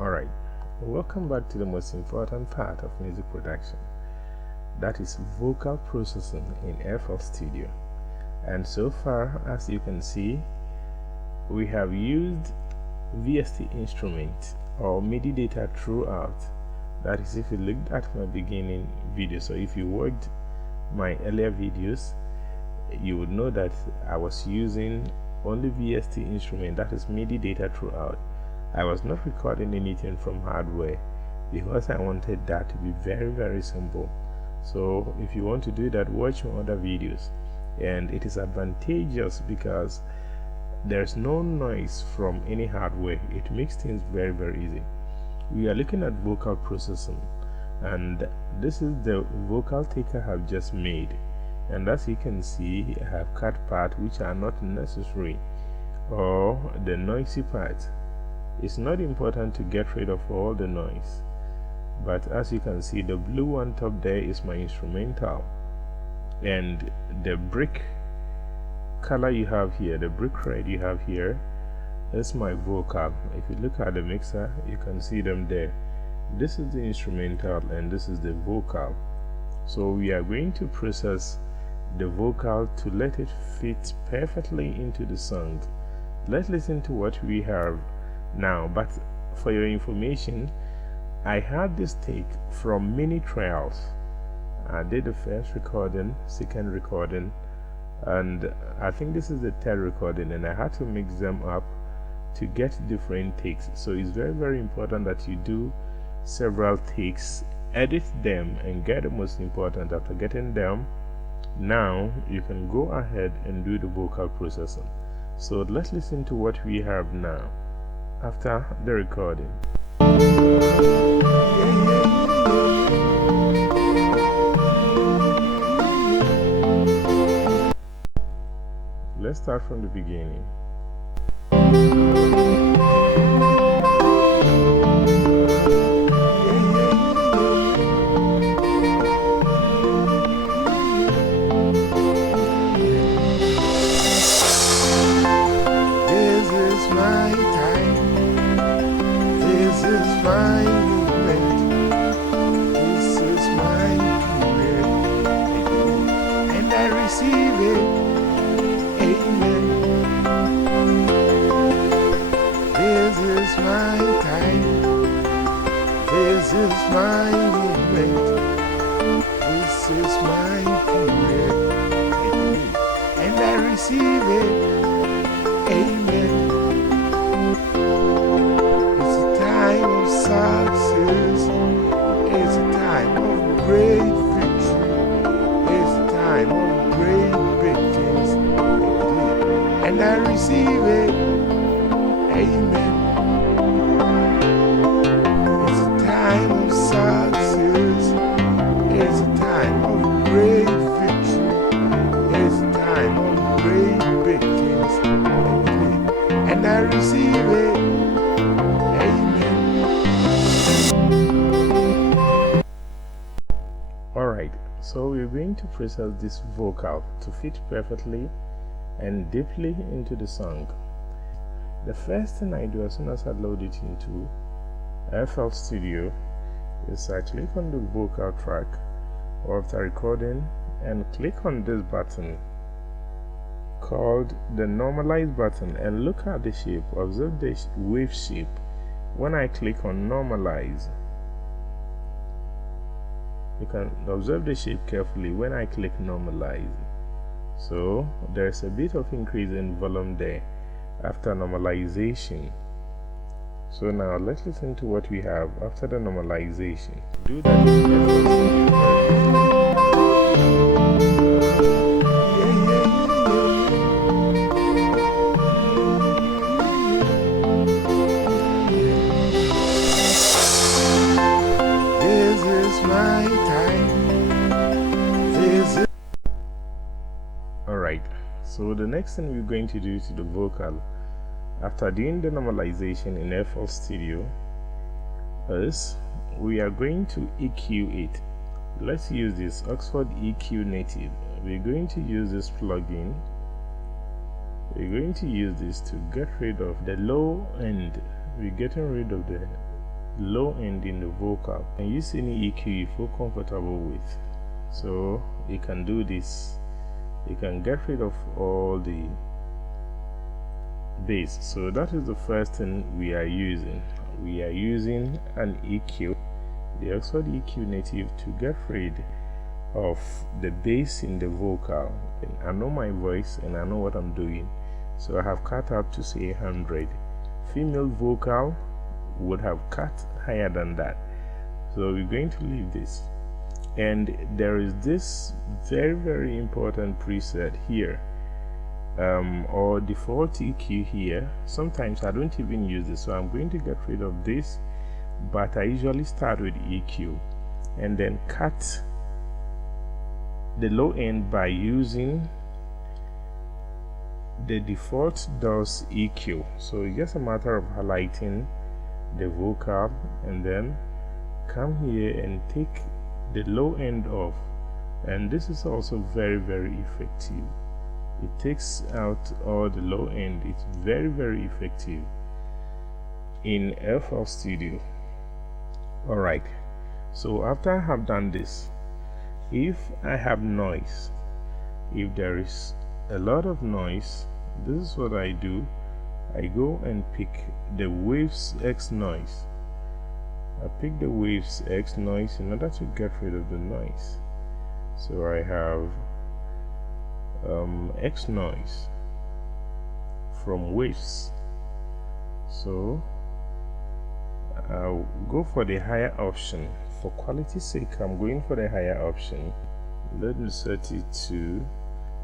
Alright, welcome back to the most important part of music production, that is vocal processing in FL Studio. And so far, as you can see, we have used VST instrument or MIDI data throughout. That is, if you looked at my beginning video, so if you watched my earlier videos, you would know that I was using only VST instrument, that is MIDI data throughout. I was not recording anything from hardware because I wanted that to be very simple. So if you want to do that, watch my other videos, and it is advantageous because there's no noise from any hardware. It makes things very easy. We are looking at vocal processing, and this is the vocal take I have just made, and as you can see, I have cut parts which are not necessary, or the noisy part. It's not important to get rid of all the noise, but as you can see, the blue on top there is my instrumental, and the brick color you have here, the brick red you have here, is my vocal. If you look at the mixer, you can see them there. This is the instrumental and this is the vocal. So we are going to process the vocal to let it fit perfectly into the song. Let's listen to what we have now. But for your information, I had this take from many trials. I did the first recording, second recording, and I think this is the third recording, and I had to mix them up to get different takes. So it's very important that you do several takes, edit them, and get the most important. After getting them, now you can go ahead and do the vocal processing. So let's listen to what we have now after the recording. Let's start from the beginning. This is my movement, this is my period, and I receive it, amen. It's a time of success, it's a time of great victory, it's a time of great big things, and I receive it, amen. I receive it, amen. Alright, so we're going to process this vocal to fit perfectly and deeply into the song. The first thing I do as soon as I load it into FL Studio is I click on the vocal track after recording and click on this button called the normalize button, and look at the shape. Observe the wave shape. When I click on normalize, you can observe the shape carefully when I click normalize. So there's a bit of increase in volume there after normalization. So now let's listen to what we have after the normalization. Do that in Alright, so the next thing we're going to do to the vocal after doing the normalization in FL Studio is we are going to EQ it. Let's use this Oxford EQ Native. We're going to use this plugin. We're going to use this to get rid of the low end. We're getting rid of the low end in the vocal, and use any EQ you feel comfortable with. So you can do this. You can get rid of all the bass. So that is the first thing we are using. We are using an EQ, the Oxford EQ Native, to get rid of the bass in the vocal. And I know my voice and I know what I'm doing, so I have cut up to say 100. Female vocal would have cut higher than that, so we're going to leave this. And there is this very important preset here, or default EQ here. Sometimes I don't even use this, so I'm going to get rid of this, but I usually start with EQ and then cut the low end by using the default DOS EQ. So it's just a matter of highlighting the vocal and then come here and take the low end off, and this is also very effective. It takes out all the low end. It's very effective in FL Studio. Alright, so after I have done this, if I have noise, if there is a lot of noise, this is what I do. I go and pick the waves X noise. I pick the waves X noise in order to get rid of the noise. So I have X noise from waves. So I'll go for the higher option. For quality's sake, I'm going for the higher option. Let me set it to,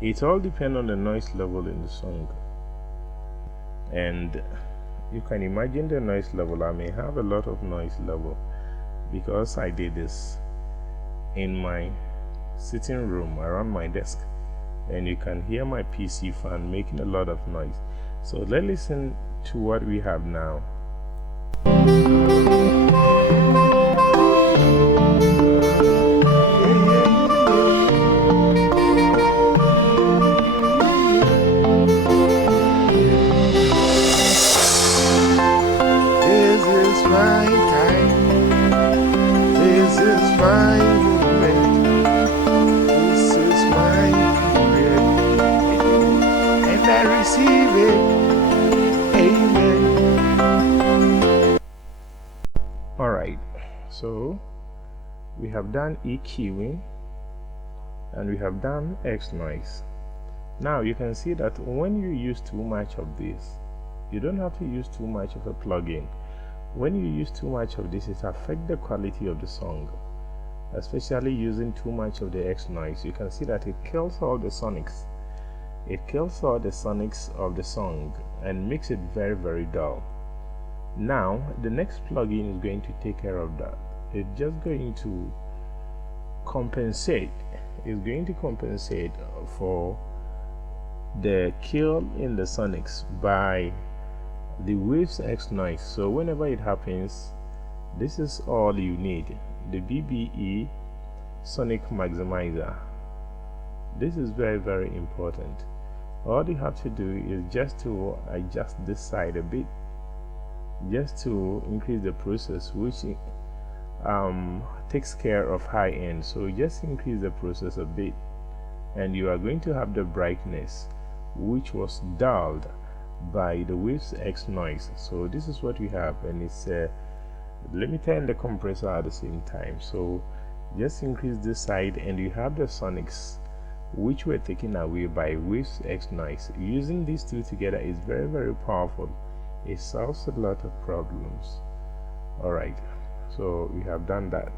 it all depends on the noise level in the song. And you can imagine the noise level. I may have a lot of noise level because I did this in my sitting room around my desk, and you can hear my PC fan making a lot of noise. So let's listen to what we have now. Alright, so we have done EQing and we have done X noise. Now you can see that when you use too much of this, you don't have to use too much of a plugin. When you use too much of this, it affects the quality of the song, especially using too much of the X noise. You can see that it kills all the sonics. It kills all the sonics of the song and makes it very dull. Now the next plugin is going to take care of that. It's just going to compensate. It's going to compensate for the kill in the sonics by the waves X noise. So whenever it happens, this is all you need, the BBE sonic maximizer. This is very important. All you have to do is just to adjust this side a bit, just to increase the process, which takes care of high end. So just increase the process a bit and you are going to have the brightness, which was dulled by the waves X noise. So this is what we have, and it's limiter and the compressor at the same time. So just increase this side and you have the sonics, which were taken away by waves X noise. Using these two together is very powerful. It solves a lot of problems. Alright, so we have done that.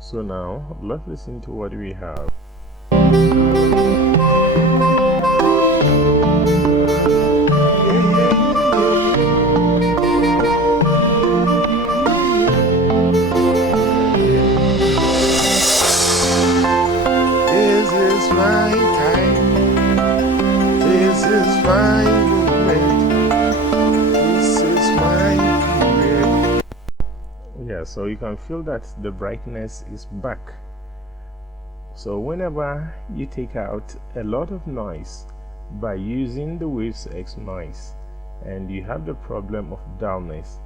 So now let's listen to what we have. This is my time. This is my movement. This is my period. Yeah, so you can feel that the brightness is back. So whenever you take out a lot of noise by using the waves X noise and you have the problem of dullness,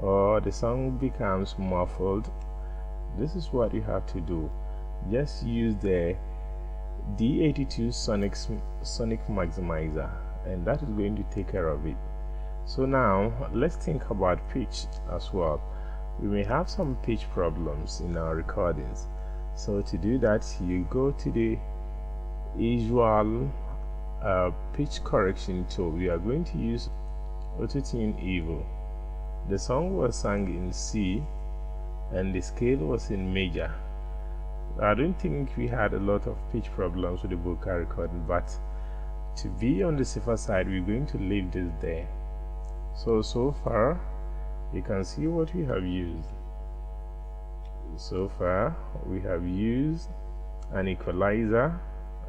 or the song becomes muffled, this is what you have to do. Just use the D82 sonic maximizer, and that is going to take care of it. So now let's think about pitch as well. We may have some pitch problems in our recordings. So to do that, you go to the usual pitch correction tool. We are going to use Auto-Tune Evo. The song was sung in C and the scale was in major. I don't think we had a lot of pitch problems with the vocal recording, but to be on the safer side, we're going to leave this there. So far you can see what we have used. So far we have used an equalizer,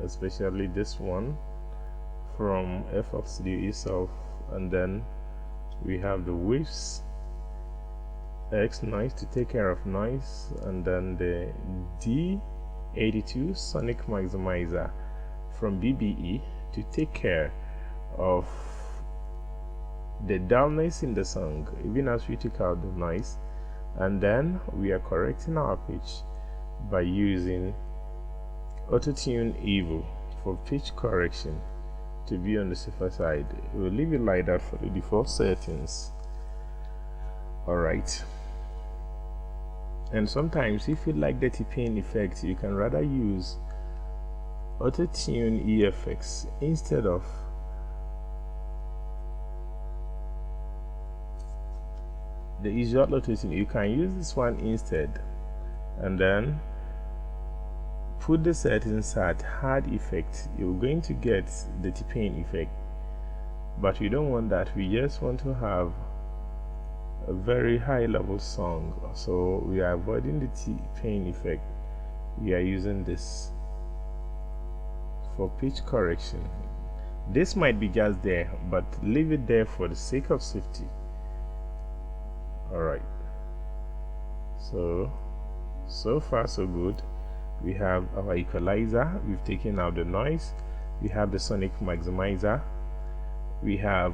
especially this one from FL Studio itself, and then we have the waves X noise to take care of noise, and then the D82 sonic maximizer from BBE to take care of the dullness in the song, even as we took out the noise. And then we are correcting our pitch by using Auto-Tune Evo for pitch correction to be on the safer side. We'll leave it like that for the default settings. Alright, and sometimes if you like the T-Pain effect, you can rather use Auto-Tune EFX instead of the usual Auto-Tune. You can use this one instead, and then put the settings at hard effect. You're going to get the T-Pain effect, but we don't want that. We just want to have a very high level song, so we are avoiding the T-Pain effect. We are using this for pitch correction. This might be just there, but leave it there for the sake of safety. Alright, so far so good. We have our equalizer, we've taken out the noise, we have the sonic maximizer, we have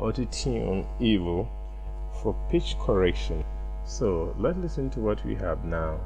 Auto-Tune Evo for pitch correction. So let's listen to what we have now.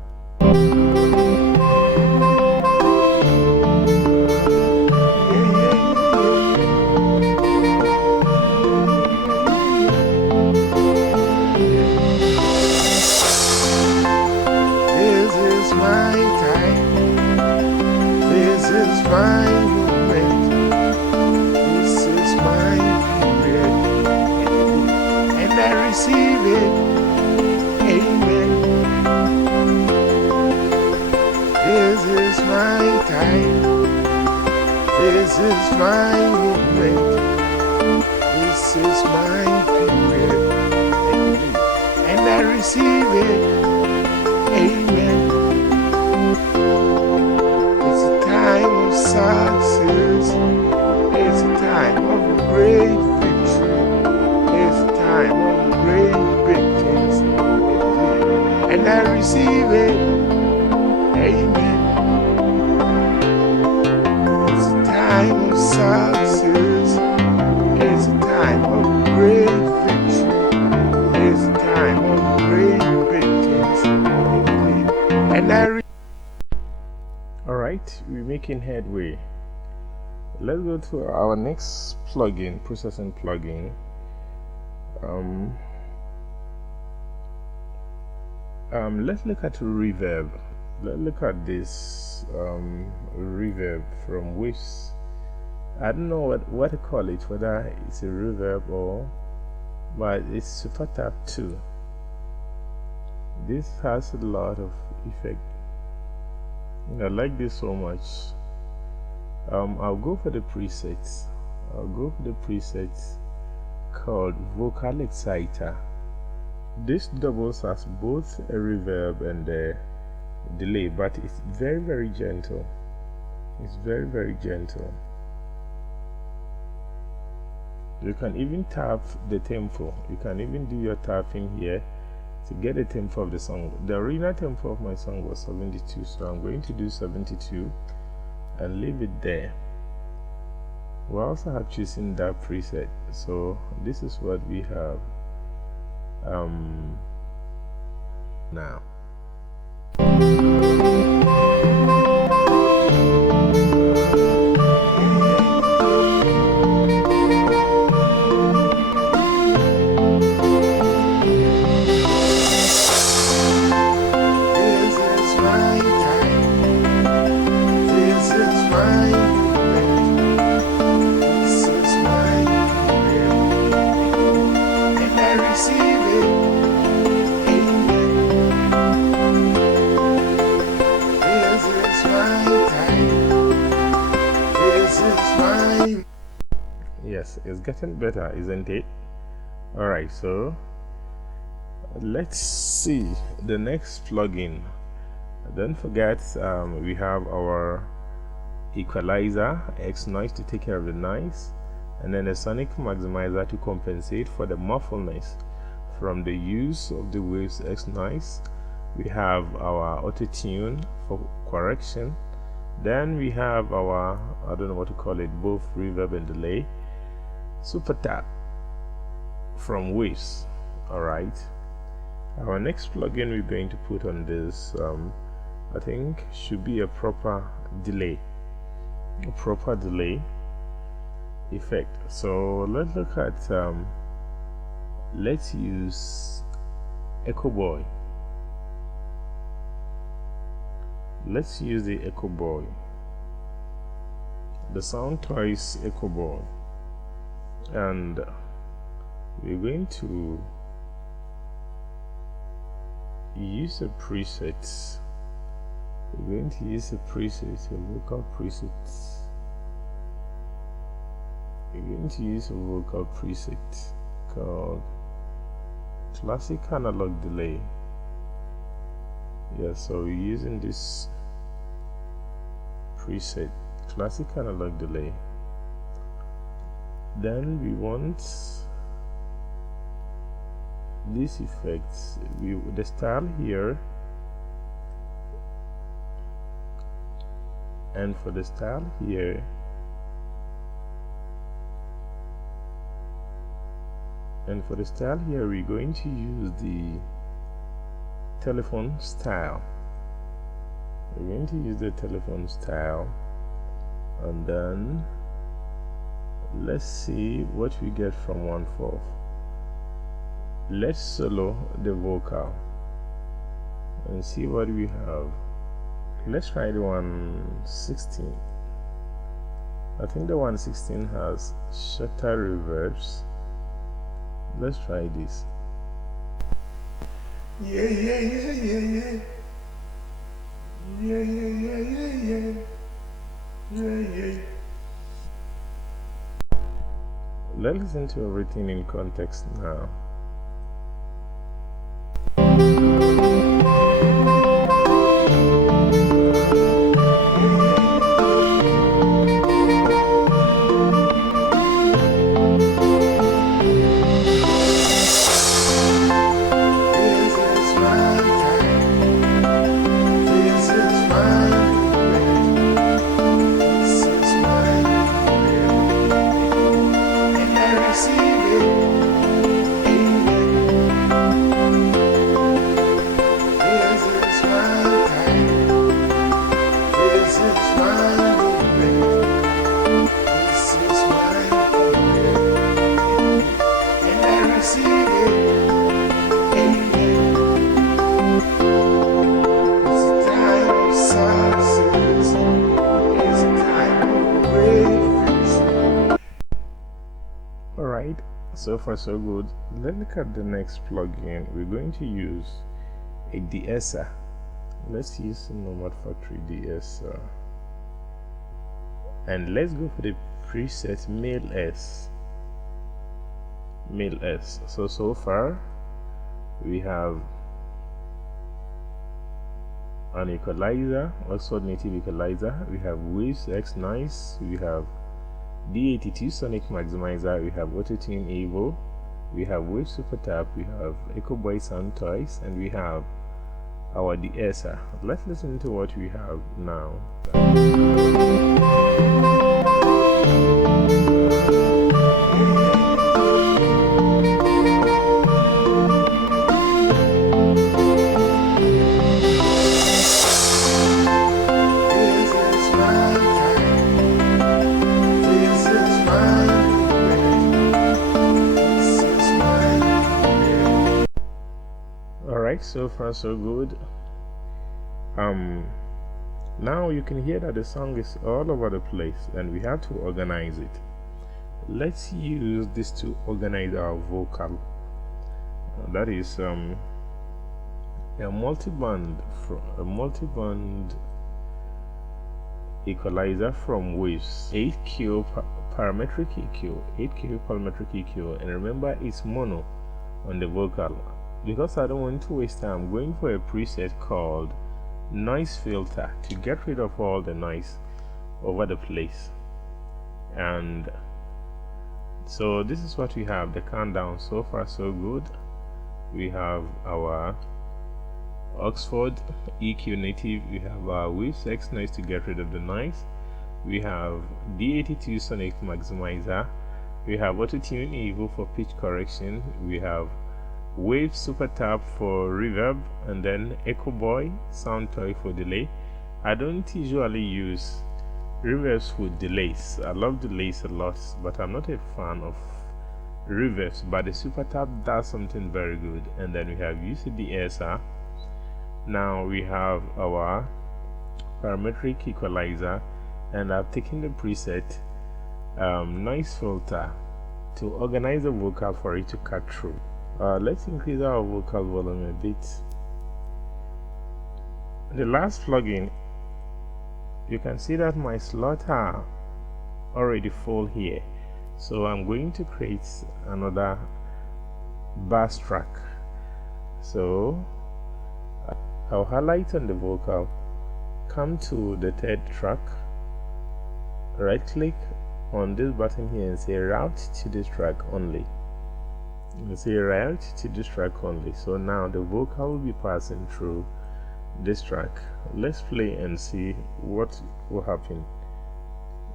Receive it, amen. This is my time, this is my movement, this is my period, and I receive it, amen. It's a time of success, it's a time of great victory, it's a time of great victims, and I receive it, amen. It's a time of success, it's a time of great victory, it's a time of great victims, and I Alright, we're making headway. Let's go to our next plugin, processing plugin. Let's look at Reverb. Let's look at this Reverb from Waves. I don't know what to call it, whether it's a reverb or, but it's Super Tap 2. This has a lot of effect. I like this so much. I'll go for the presets. Called Vocal Exciter. This doubles as both a reverb and a delay, but it's very, very gentle. It's very, very gentle. You can even tap the tempo. You can even do your tapping here to get the tempo of the song. The original tempo of my song was 72, so I'm going to do 72 and leave it there. We also have chosen that preset, so this is what we have. now. Yes, it's getting better, isn't it? Alright, so let's see the next plugin. Don't forget, we have our equalizer, X noise to take care of the noise, and then a sonic maximizer to compensate for the muffledness from the use of the waves X noise. We have our auto tune for correction. Then we have our, I don't know what to call it, both reverb and delay, super tap from waves. Alright, our next plugin we're going to put on this, I think should be a proper delay effect. So let's look at let's use Echo Boy. Let's use the Echo Boy, the Sound Toys Echo Boy, and we're going to use a preset. We're going to use a preset, a vocal preset. We're going to use a vocal preset called Classic Analog Delay. Yeah, so we're using this preset, Classic Analog Delay. Then we want this effect, the style here, and for the style here, we're going to use the telephone style. We're going to use the telephone style, and then let's see what we get from 1/4. Let's solo the vocal and see what we have. Let's try the 1/16. I think the 1/16 has shorter reverbs. Let's try this. Yeah, yeah, yeah, yeah, yeah. Yeah, yeah, yeah, yeah, yeah. Yeah, yeah. Let's listen to everything in context now. So far so good. Let's look at the next plugin. We're going to use a de-esser. Let's use a Nomad Factory de-esser, and let's go for the preset male S. So far we have an equalizer, Oxford native equalizer, we have waves X noise, we have D82 sonic maximizer, we have auto tune Evo, we have wave super tap, we have Echo Boy Sound Toys, and we have our de-esser. Let's listen to what we have now. Alright, so far so good. Now you can hear that the song is all over the place and we have to organize it. Let's use this to organize our vocal. That is a multiband equalizer from waves, 8Q parametric EQ, 8Q parametric EQ, and remember it's mono on the vocal. Because I don't want to waste time, I'm going for a preset called noise filter to get rid of all the noise over the place. And so this is what we have, the countdown. So far so good. We have our Oxford EQ native, we have our Waves X noise to get rid of the noise, we have D82 sonic maximizer, we have auto tune Evo for pitch correction, we have Wave Super Tap for reverb, and then Echo Boy sound toy for delay. I don't usually use reverbs with delays. I love delays a lot, but I'm not a fan of reverbs, but the Super Tap does something very good. And then we have UCDSR. Now we have our parametric equalizer, and I've taken the preset noise filter to organize the vocal for it to cut through. Let's increase our vocal volume a bit. The last plugin, you can see that my slots are already full here, so I'm going to create another bass track. So I'll highlight on the vocal, come to the third track, right click on this button here and say route to this track only. You say route to this track only. So now the vocal will be passing through this track. Let's play and see what will happen.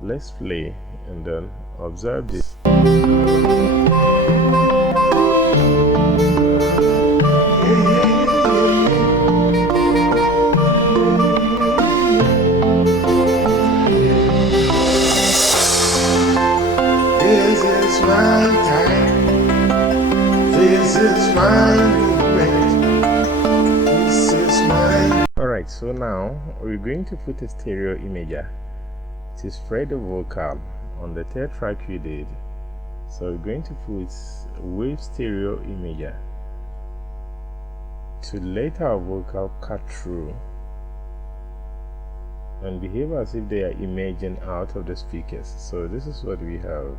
Let's play and then observe this. This is my time. This is my movement. This is my. Alright, so now we're going to put a stereo imager to spread the vocal on the third track we did. So we're going to put wave stereo imager to let our vocal cut through and behave as if they are emerging out of the speakers. So this is what we have.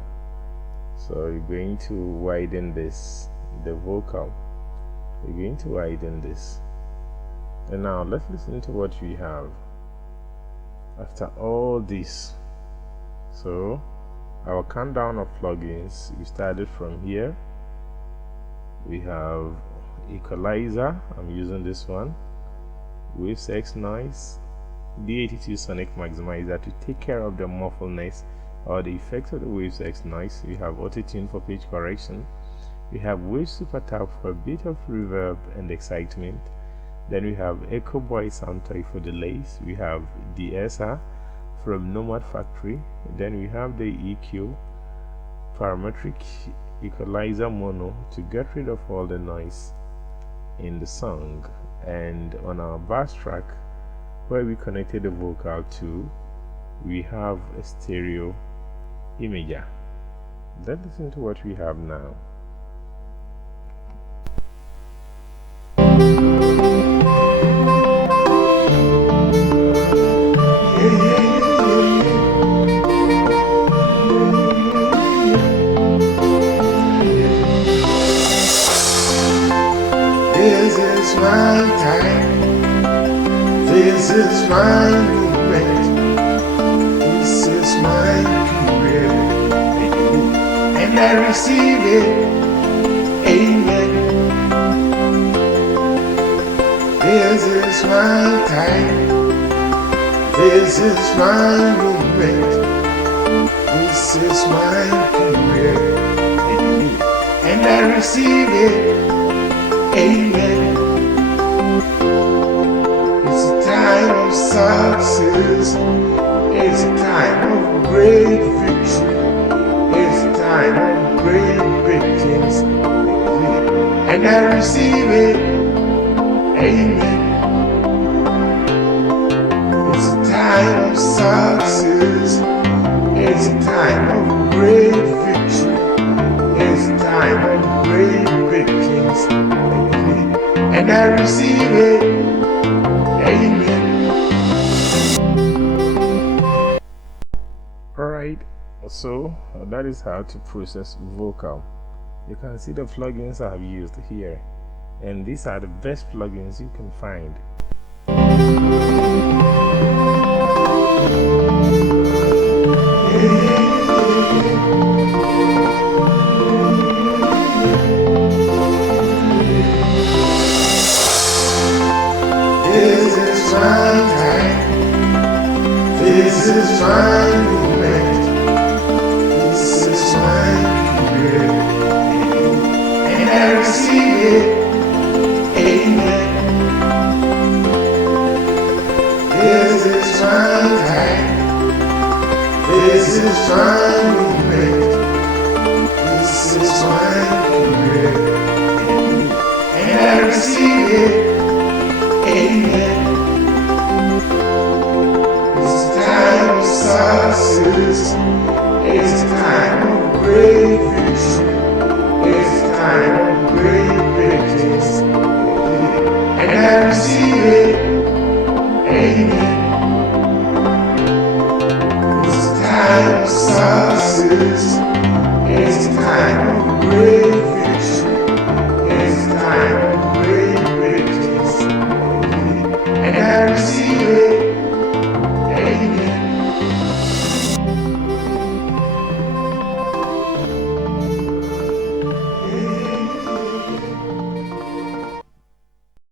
So we're going to widen this, the vocal. We're going to widen this. And now let's listen to what we have after all this. So our countdown of plugins, we started from here. We have equalizer, I'm using this one, Waves X noise, D82 sonic maximizer to take care of the muffledness or the effects of the Waves X noise. We have auto tune for pitch correction. We have Wave Super Tap for a bit of reverb and excitement. Then we have Echo Boy sound toy for delays. We have De-essing from Nomad Factory. Then we have the EQ parametric equalizer mono to get rid of all the noise in the song. And on our bass track, where we connected the vocal to, we have a stereo imager. Let's listen to what we have now. This is my time. This is my movement. This is my period. And I receive it. Amen. This is my time. This is my movement. This is my period. And I receive it. Amen. It's a time of success. It's a time of great victory. It's a time of great victims. And I receive it. Amen. It's a time of success. It's a time of great victory. It's a time of great victories. And I receive it. Amen. Alright, so that is how to process vocal. You can see the plugins I have used here, and these are the best plugins you can find. This is my time. This is my moment. This is my period. And I receive it. Amen. This is my time. This is my moment. This is my period. And I receive it. Amen. It's a time of success. It's a time of great victory. It's a time of great victories. And I receive it. Amen. It's a time of success. It's a time of great victory. It's a time of great victories. And I receive it.